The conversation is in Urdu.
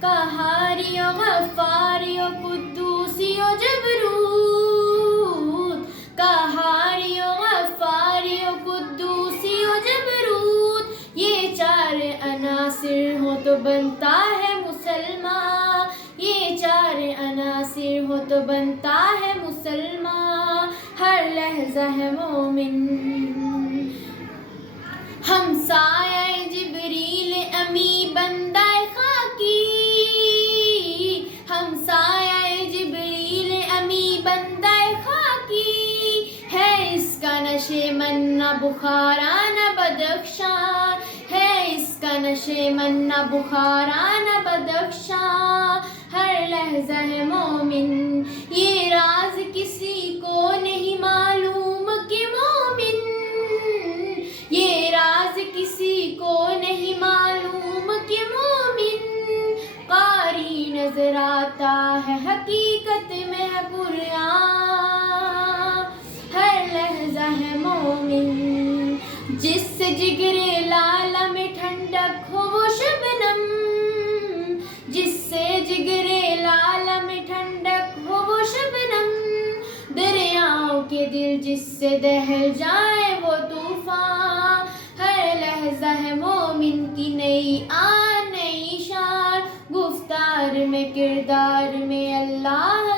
قہاری و غفاری و قدوسی و جبروت، قہاری و غفاری و قدوسی و جبروت، یہ چار عناصر ہو تو بنتا ہے مسلمان، یہ چار عناصر ہو تو بنتا ہے مسلمان، ہر لحظہ ہے مومن۔ ہمسایہ جبریل امی بندہ خاکی، ہمسایہ جبریل امی بندہ خاکی، ہے اس کا نشے من نہ بخارا نہ بدخشاں، ہے اس کا نشے من نہ بخارا نہ بدخشاں، ہر لحظہ ہے مومن۔ یہ راز کسی کو نہیں معلوم کہ مومن، یہ راز کسی کو نہیں معلوم کہ مومن، قاری نظر آتا ہے حقیقت میں ہے قرآن، ہر لحظہ ہے مومن۔ جس سے جگر لالہ میں ٹھنڈک ہو وہ شبنم، جس سے جگر لالہ میں ٹھنڈک ہو وہ شبنم، دریاؤں کے دل جس سے دہل جائے وہ طوفان، ہر لحظہ ہے مومن کی نئی آن نئی شان، گفتار میں کردار میں اللہ